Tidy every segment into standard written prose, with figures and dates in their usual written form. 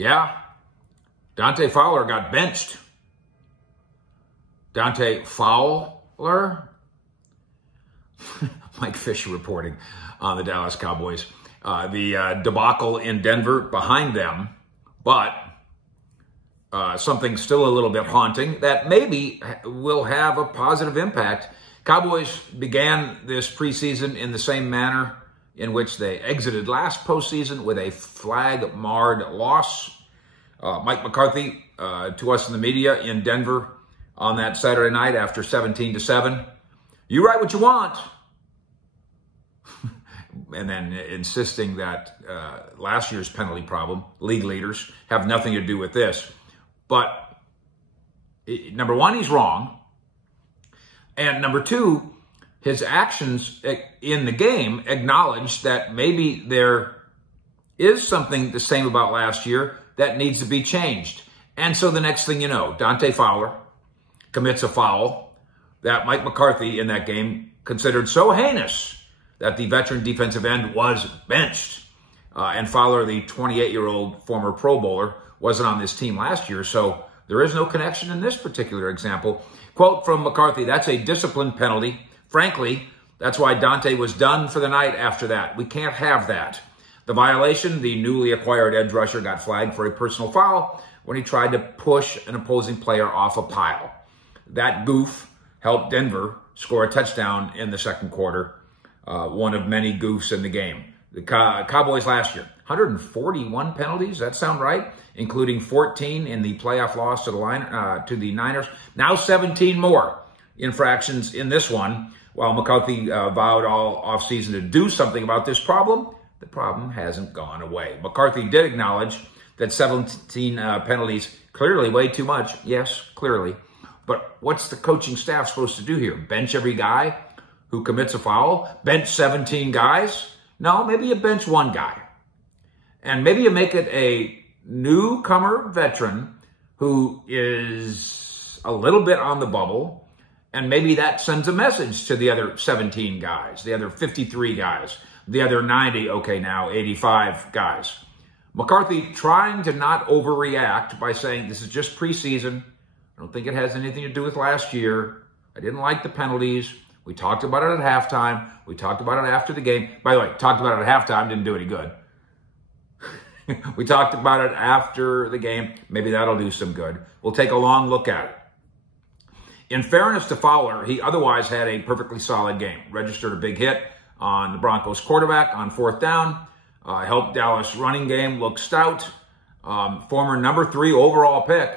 Yeah, Dante Fowler got benched. Dante Fowler? Mike Fisher reporting on the Dallas Cowboys. The debacle in Denver behind them, but something still a little bit haunting that maybe will have a positive impact. Cowboys began this preseason in the same manner in which they exited last postseason, with a flag-marred loss. Mike McCarthy to us in the media in Denver on that Saturday night after 17-7. You write what you want. And then insisting that last year's penalty problem, league leaders, have nothing to do with this. But number one, he's wrong. And number two, his actions in the game acknowledge that maybe there is something the same about last year that needs to be changed. And so the next thing you know, Dante Fowler commits a foul that Mike McCarthy in that game considered so heinous that the veteran defensive end was benched. And Fowler, the 28-year-old former Pro Bowler, wasn't on this team last year, so there is no connection in this particular example. Quote from McCarthy, "That's a discipline penalty. Frankly, that's why Dante was done for the night after that. We can't have that. The violation, the newly acquired edge rusher got flagged for a personal foul when he tried to push an opposing player off a pile. That goof helped Denver score a touchdown in the second quarter, one of many goofs in the game." The Cowboys last year, 141 penalties, that sound right? Including 14 in the playoff loss to the Niners. Now 17 more infractions in this one. While McCarthy vowed all offseason to do something about this problem, the problem hasn't gone away. McCarthy did acknowledge that 17 penalties, clearly way too much. Yes, clearly. But what's the coaching staff supposed to do here? Bench every guy who commits a foul? Bench 17 guys? No, maybe you bench one guy. And maybe you make it a newcomer veteran who is a little bit on the bubble, and maybe that sends a message to the other 17 guys, the other 53 guys, the other 90, okay, now 85 guys. McCarthy trying to not overreact by saying this is just preseason. I don't think it has anything to do with last year. I didn't like the penalties. We talked about it at halftime. We talked about it after the game. By the way, talked about it at halftime, didn't do any good. We talked about it after the game. Maybe that'll do some good. We'll take a long look at it. In fairness to Fowler, he otherwise had a perfectly solid game. Registered a big hit on the Broncos quarterback on fourth down. Helped Dallas running game look stout. Former number 3 overall pick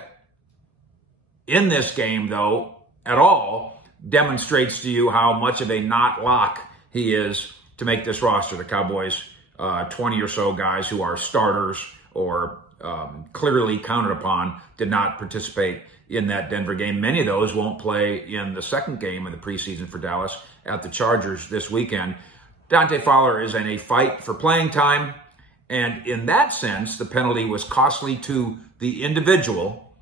in this game, though, at all, demonstrates to you how much of a not lock he is to make this roster. The Cowboys, 20 or so guys who are starters or clearly counted upon, did not participate in that Denver game. Many of those won't play in the second game of the preseason for Dallas at the Chargers this weekend. Dante Fowler is in a fight for playing time, and in that sense, the penalty was costly to the individual,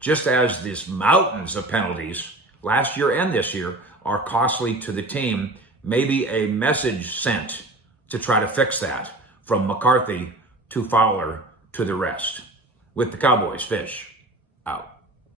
just as these mountains of penalties last year and this year are costly to the team. Maybe a message sent to try to fix that from McCarthy to Fowler to the rest. With the Cowboys, Fish out.